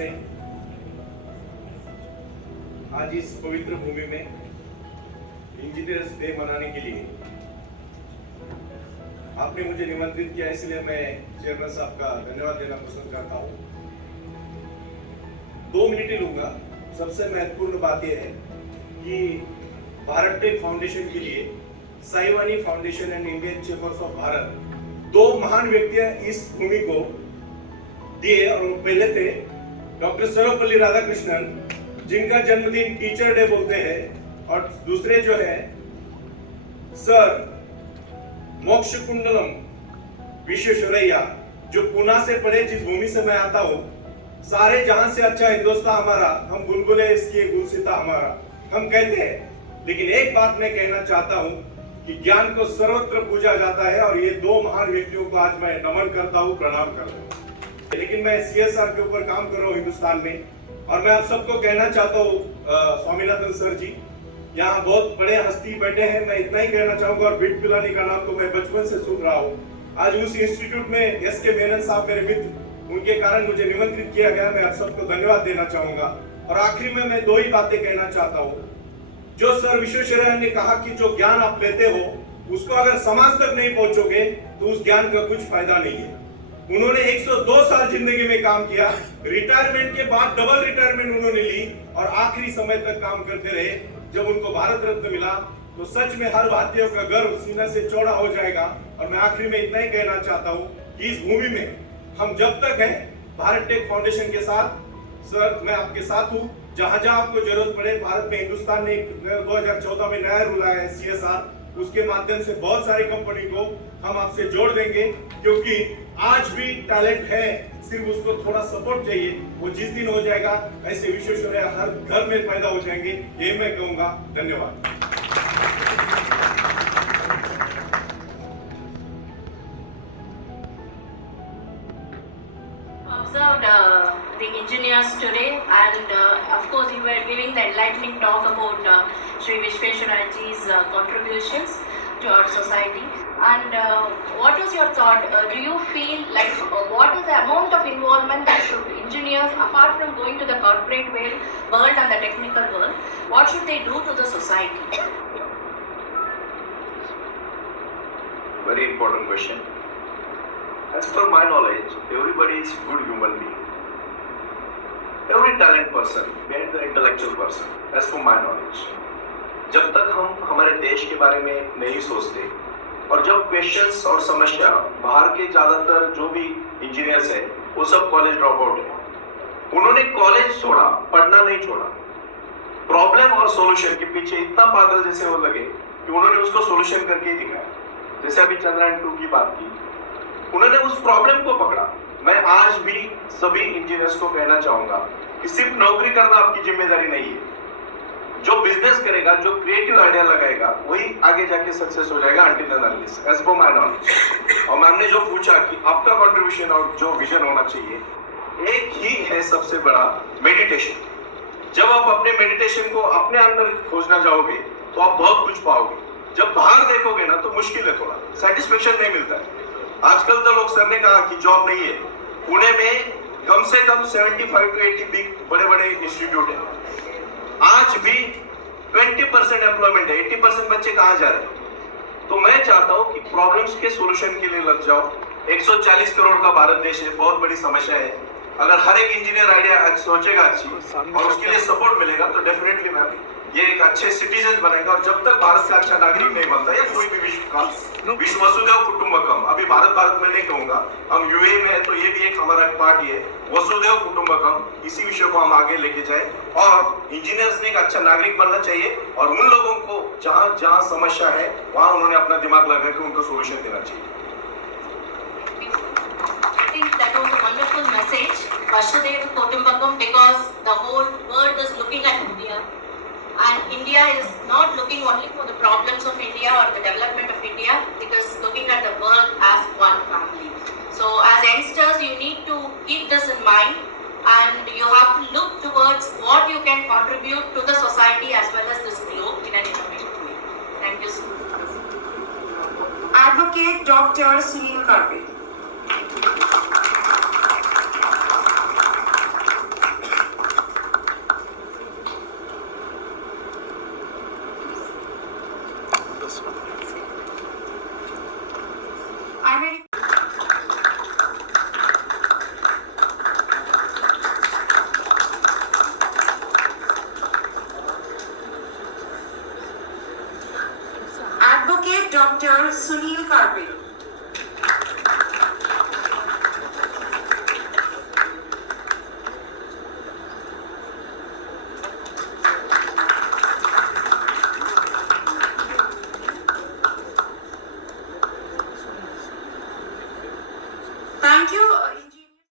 नमस्ते। आज इस पवित्र भूमि में इंजीनियर्स डे मनाने के लिए आपने मुझे निमंत्रित किया, इसलिए मैं चेयरमैन साहब का धन्यवाद देना पसंद करता हूँ। 2 मिनट ही लूंगा। सबसे महत्वपूर्ण बात यह है कि भारत टेक फाउंडेशन के लिए Saiwani foundation and Indian chambers of Bharat 2 महान व्यक्तियां इस भूमि को दिए, और पहले थे डॉक्टर सर्वपल्ली राधाकृष्णन, जिनका जन्मदिन टीचर डे बोलते हैं, और दूसरे जो है सर मोक्ष कुंडलम विश्वेश्वरैया, जो पुणे से पढ़े, जिस भूमि से मैं आता हूँ। सारे जहां से अच्छा हिंदुस्तान हमारा, हम बुलबुले इसकी गुलसिता हमारा, हम कहते हैं। लेकिन एक बात मैं कहना चाहता हूँ कि ज्ञान को सर्वत्र पूजा जाता है, और ये 2 महान व्यक्तियों को आज मैं नमन करता हूँ, प्रणाम करता हूँ। लेकिन मैं CSR के ऊपर काम कर रहा हूँ हिंदुस्तान में, और मैं आप सबको कहना चाहता हूँ, स्वामीनाथन सर जी यहाँ बहुत बड़े हस्ती बैठे हैं, मैं इतना ही कहना चाहूंगा। और बिट पिलानी का नाम तो मैं बचपन से सुन रहा हूँ। आज उस इंस्टीट्यूट में SK मेनन साहब मेरे मित्र, उनके कारण मुझे निमंत्रित किया गया। मैं आप सबको धन्यवाद देना चाहूंगा। और आखिरी में मैं 2 ही बातें कहना चाहता हूँ। जो सर विश्वेश्वरैया ने कहा कि जो ज्ञान आप लेते हो उसको अगर समाज तक नहीं पहुंचोगे तो उस ज्ञान का कुछ फायदा नहीं है। उन्होंने 102 साल जिंदगी में काम किया, रिटायरमेंट के बाद डबल रिटायरमेंट उन्होंने ली, और आखिरी समय तक काम करते रहे। जब उनको भारत रत्न मिला तो सच में हर भारतीय का गर्व सीना से चौड़ा हो जाएगा। और मैं आखिरी में इतना ही कहना चाहता हूँ कि इस भूमि में हम जब तक हैं भारत टेक फाउंडेशन के साथ, सर मैं आपके साथ हूँ। जहां जहां आपको जरूरत पड़े, भारत में हिंदुस्तान ने 2014 में नया रूल आया है CSR, उसके माध्यम से बहुत सारी कंपनी को हम आपसे जोड़ देंगे, क्योंकि आज भी टैलेंट है, सिर्फ उसको थोड़ा सपोर्ट चाहिए। वो जिस दिन हो जाएगा, ऐसे विश्वेश्वरैया हर घर में पैदा हो जाएंगे, ये मैं कहूंगा। धन्यवाद। Observed the engineers today, and of course you were giving the enlightening talk about Sri Vishweshwaraya ji's contributions to our society. And what is your thought? Do you feel like what is the amount of involvement that should engineers, apart from going to the corporate world and the technical world, what should they do to the society? Very important question. As per my knowledge, everybody is good human being. Every talent person, behind the intellectual person, as per my knowledge. जब तक हम हमारे देश के बारे में नहीं सोचते, और जब क्वेश्चंस और समस्या, बाहर के ज्यादातर जो भी इंजीनियर्स हैं वो सब कॉलेज ड्रॉप आउट है। उन्होंने कॉलेज छोड़ा, पढ़ना नहीं छोड़ा। प्रॉब्लम और सॉल्यूशन के पीछे इतना पागल जैसे वो लगे कि उन्होंने उसको सॉल्यूशन करके ही दिखाया। जैसे अभी चंद्रयान 2 की बात की, उन्होंने उस प्रॉब्लम को पकड़ा। मैं आज भी सभी इंजीनियर्स को कहना चाहूंगा कि सिर्फ नौकरी करना आपकी जिम्मेदारी नहीं है। जो बिजनेस करेगा, जो क्रिएटिव आइडिया लगाएगा, वही आगे जाके सक्सेस हो जाएगा until and unless, as per my knowledge. और मैम ने जो पूछा कि आपका कंट्रीब्यूशन और जो विजन होना चाहिए, एक ही है सबसे बड़ा, मेडिटेशन। जब आप अपने मेडिटेशन को अपने अंदर खोजना जाओगे तो आप बहुत कुछ पाओगे। जब बाहर देखोगे ना तो मुश्किल है, थोड़ा सेटिस्फेक्शन नहीं मिलता है। आजकल तो लोग, सर ने कहा कि जॉब नहीं है। पुणे में कम से कम 75 to 80 बिग बड़े बड़े इंस्टीट्यूट है। आज भी 20% एम्प्लॉयमेंट है, 80% बच्चे कहाँ जा रहे हैं? तो मैं चाहता हूँ कि प्रॉब्लम्स के सोल्यूशन के लिए लग जाओ। 140 करोड़ का भारत देश है, बहुत बड़ी समस्या है। अगर हर एक इंजीनियर आइडिया सोचेगा अच्छी, और उसके लिए सपोर्ट मिलेगा, तो डेफिनेटली मैम ये एक अच्छे सिटीजन बनेगा। और जब तक भारत का अच्छा नागरिक नहीं बनता, या कोई भी विश्व का, विश्व वसुधैव कुटुंबकम, अभी भारत में नहीं कहूंगा, हम UAE में है तो ये भी एक हमारा पार्ट है, वसुधैव कुटुंबकम। इसी विषय को हम आगे लेके जाए, और इंजीनियर्स ने एक अच्छा नागरिक बनना चाहिए, और उन लोगों को जहाँ जहाँ समस्या है वहाँ उन्होंने अपना दिमाग लगा के उनको सोल्यूशन देना चाहिए। I think that was a wonderful message, Vasudhaiva Kutumbakam, because the whole world is looking at India, and India is not looking only for the problems of India or the development of India, it is looking at the world as one family. So as youngsters, you need to keep this in mind, and you have to look towards what you can contribute to the society as well as this globe in an innovative way. Thank you so much. Advocate Dr. Sunil Karve. Advocate Dr. Sunil Karpe.